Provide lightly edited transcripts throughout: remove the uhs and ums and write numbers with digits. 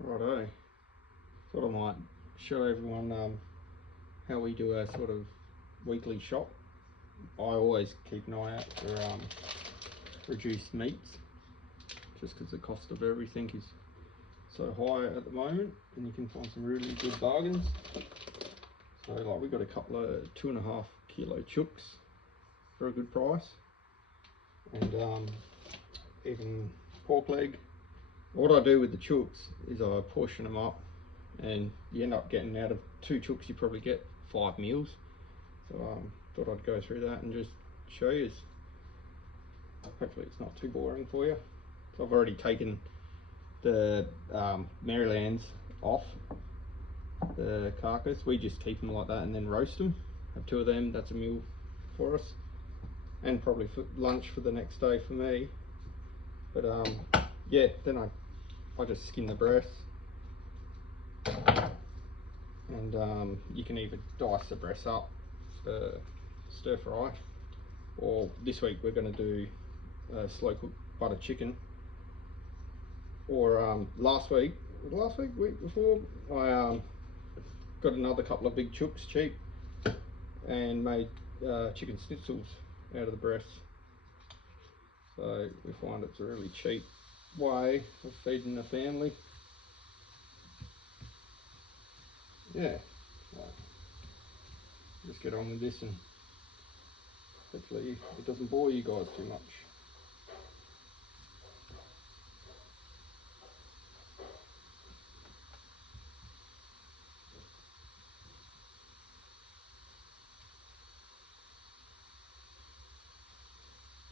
Righto. Thought I might show everyone how we do our sort of weekly shop. I always keep an eye out for reduced meats, just because the cost of everything is so high at the moment, and you can find some really good bargains. So like we got a couple of 2.5 kilo chooks for a good price, and even pork leg. What I do with the chooks is I portion them up, and you end up getting out of 2 chooks you probably get 5 meals. So thought I'd go through that and just show you. Hopefully it's not too boring for you. So I've already taken the Marylands off the carcass. We just keep them like that and then roast them. Have 2 of them, that's a meal for us, and probably for lunch for the next day for me. But yeah, then I just skin the breast, and you can either dice the breast up for stir fry, or this week we're going to do slow cooked butter chicken. Or week before, I got another couple of big chooks cheap and made chicken schnitzels out of the breasts. So we find it's a really cheap way of feeding the family. Yeah, just get on with this, and hopefully it doesn't bore you guys too much.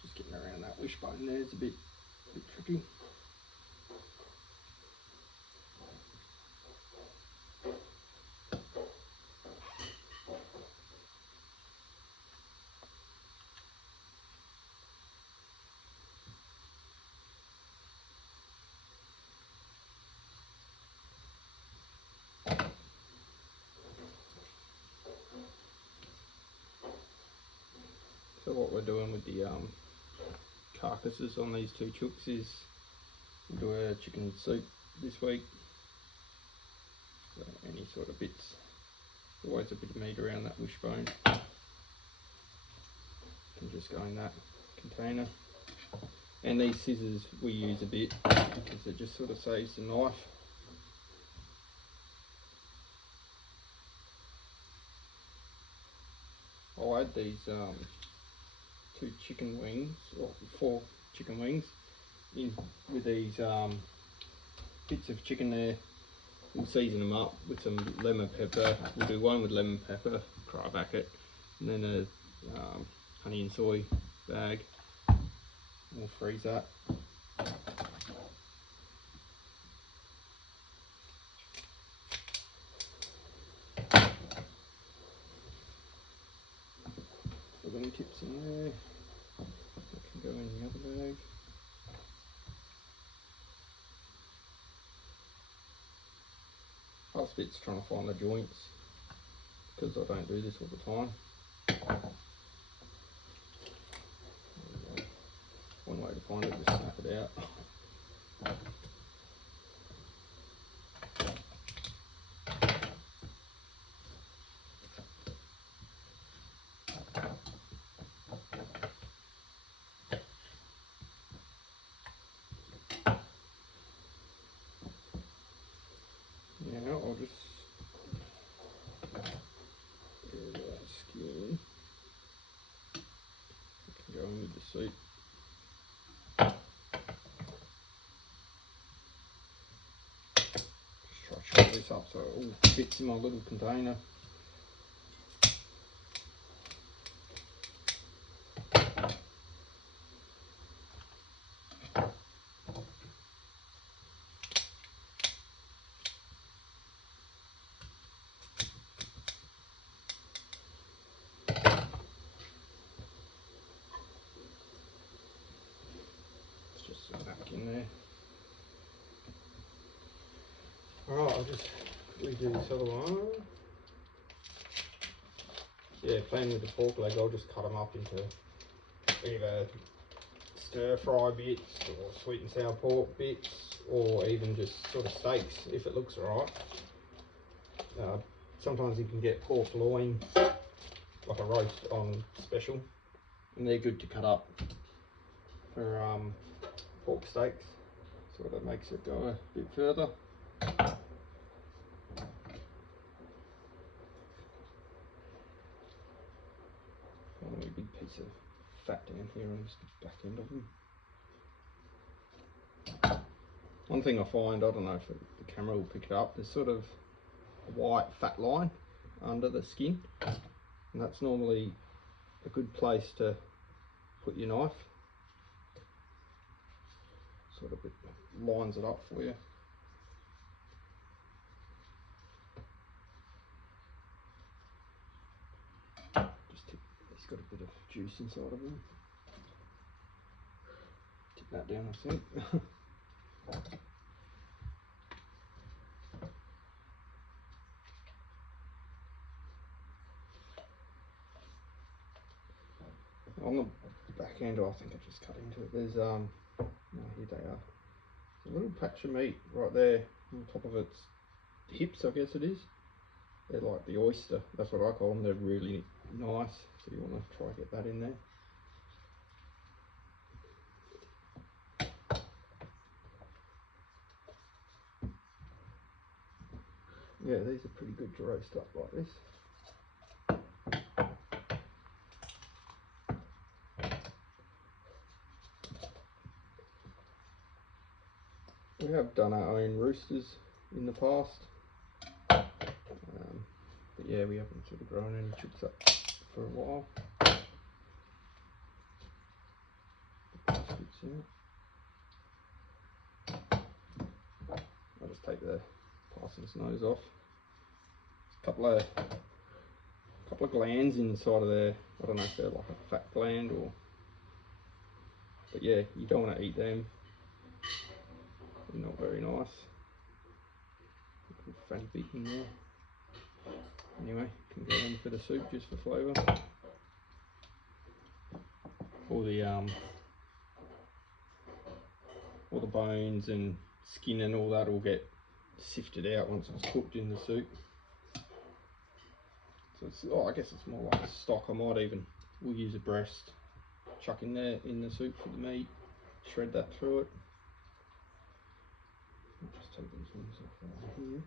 Just getting around that wishbone there is a bit tricky. So what we're doing with the carcasses on these 2 chooks is we'll do a chicken soup this week. So any sort of bits, always a bit of meat around that wishbone, can just go in that container. And these scissors we use a bit because it just sort of saves the knife. I'll add these 2 chicken wings, or 4 chicken wings, in with these bits of chicken there. We'll season them up with some lemon pepper. We'll do one with lemon pepper, cryovac it, and then a honey and soy bag. We'll freeze that. Wing tips in there. That can go in the other bag. Last bit's trying to find the joints, because I don't do this all the time. One way to find it is snap it out. Now I'll just get that skin. It can go in with the soup. Just try to chop this up so it all fits in my little container. Back in there. Alright, I'll just redo this other one. Yeah, playing with the pork leg, I'll just cut them up into either stir fry bits or sweet and sour pork bits, or even just sort of steaks if it looks right. Sometimes you can get pork loin, like a roast on special, and they're good to cut up for pork steaks. Sort of makes it go a bit further. A big piece of fat down here on just the back end of them. One thing I find, I don't know if the camera will pick it up, there's sort of a white fat line under the skin, and that's normally a good place to put your knife. Sort of it lines it up for you. Just tip, he's got a bit of juice inside of him. Tip that down, I think. On the back end, I think I just cut into it. There's no, here they are. A little patch of meat right there on top of its hips, I guess it is. They're like the oyster, that's what I call them. They're really nice, so you want to try and get that in there. Yeah, these are pretty good to roast up like this. We have done our own roosters in the past, but yeah, we haven't sort of grown any chicks up for a while. I'll just take the parson's nose off. A couple of glands inside of there. I don't know if they're like a fat gland or, but yeah, you don't want to eat them. They're not very nice. Fatty bit in there. Anyway, can go in for the soup just for flavour. All the bones and skin and all that will get sifted out once it's cooked in the soup. So it's, I guess it's more like a stock. We'll use a breast, chuck in there in the soup for the meat, shred that through it. I'll just take these ones off over here.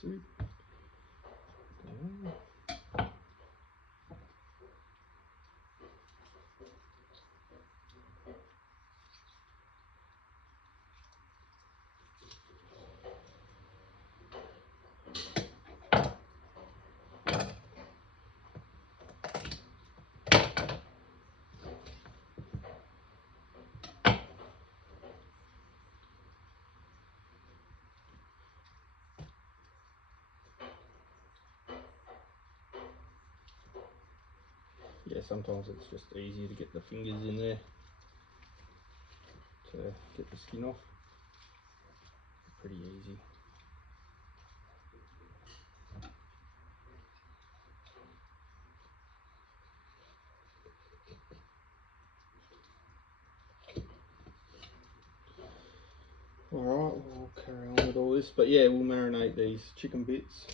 Soup. Yeah, sometimes it's just easier to get the fingers in there to get the skin off. Pretty easy. Alright, we'll carry on with all this, but yeah, we'll marinate these chicken bits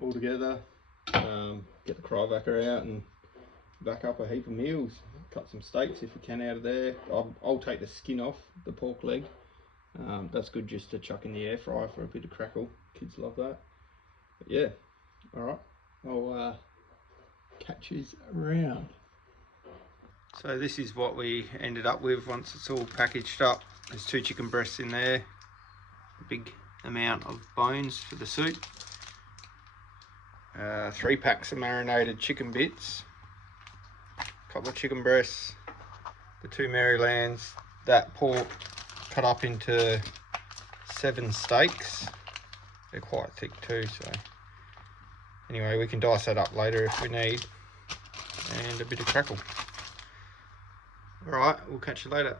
all together, get the Cryovac out and back up a heap of meals. Cut some steaks if you can out of there. I'll take the skin off the pork leg. That's good just to chuck in the air fryer for a bit of crackle. Kids love that. But yeah, alright, I'll catch you around. So this is what we ended up with once it's all packaged up. There's 2 chicken breasts in there, a big amount of bones for the soup, 3 packs of marinated chicken bits, a couple of chicken breasts, the 2 Marylands, that pork cut up into 7 steaks. They're quite thick too, so anyway, we can dice that up later if we need, and a bit of crackle. Alright, we'll catch you later.